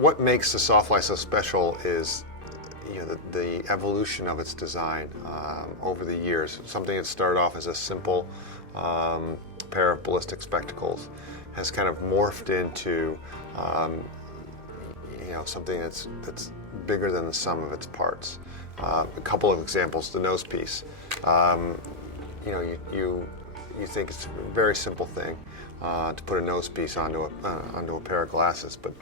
What makes the Sawfly so special is the evolution of its design over the years. Something that started off as a simple pair of ballistic spectacles has kind of morphed into something that's bigger than the sum of its parts. A couple of examples: the nose piece. You think it's a very simple thing to put a nose piece onto a pair of glasses, but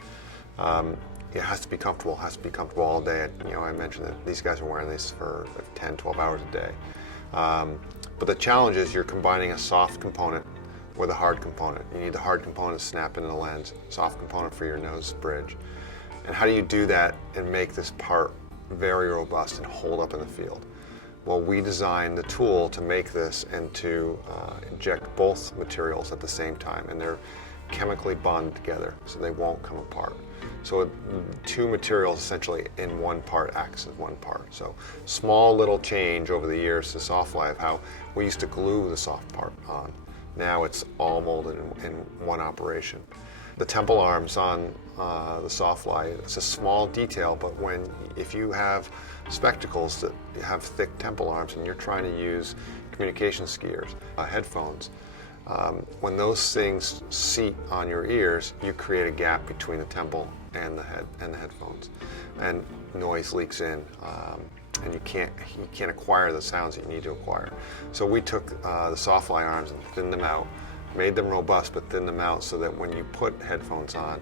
it has to be comfortable. It has to be comfortable all day. I mentioned that these guys are wearing these for 10, 12 hours a day. But the challenge is you're combining a soft component with a hard component. You need the hard component to snap into the lens, soft component for your nose bridge. And how do you do that and make this part very robust and hold up in the field? Well, we designed the tool to make this and to inject both materials at the same time, and they're chemically bonded together so they won't come apart. So two materials essentially in one part acts as one part. So small little change over the years to Sawfly of how we used to glue the soft part on. Now it's all molded in one operation. The temple arms on the Sawfly, it's a small detail, but if you have spectacles that have thick temple arms and you're trying to use communications gears, headphones, when those things seat on your ears, you create a gap between the temple and the headphones, and noise leaks in, and you can't acquire the sounds that you need to acquire. So we took the Sawfly arms and thinned them out, made them robust, but thinned them out so that when you put headphones on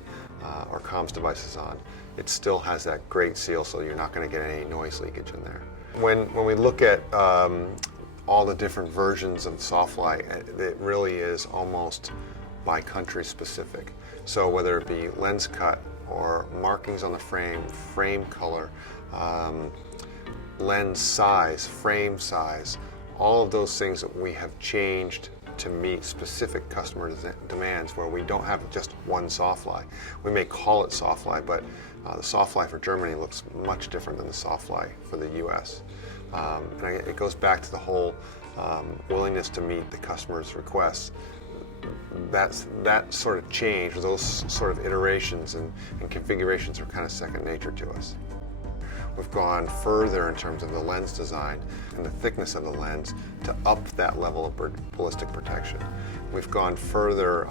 or comms devices on, it still has that great seal, so you're not going to get any noise leakage in there. When we look at all the different versions of Sawfly, it really is almost by country specific. So whether it be lens cut or markings on the frame color, lens size, frame size, all of those things that we have changed to meet specific customer demands, where we don't have just one Sawfly. We may call it Sawfly, but the Sawfly for Germany looks much different than the Sawfly for the US. And it goes back to the whole willingness to meet the customer's requests. That sort of change, those sort of iterations and configurations are kind of second nature to us. We've gone further in terms of the lens design and the thickness of the lens to up that level of ballistic protection. We've gone further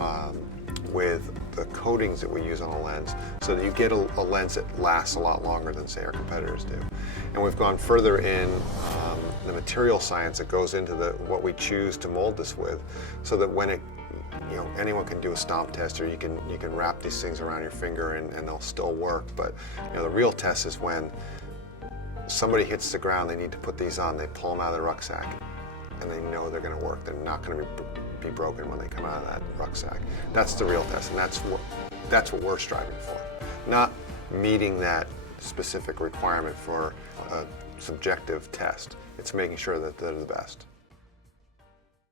with the coatings that we use on the lens so that you get a lens that lasts a lot longer than, say, our competitors do. And we've gone further in the material science that goes into what we choose to mold this with, so that when anyone can do a stomp test, or you can wrap these things around your finger and they'll still work. But the real test is when somebody hits the ground, they need to put these on, they pull them out of the rucksack, and they know they're going to work. They're not going to be broken when they come out of that rucksack. That's the real test, and that's what we're striving for. Not meeting that specific requirement for a subjective test. It's making sure that they're the best.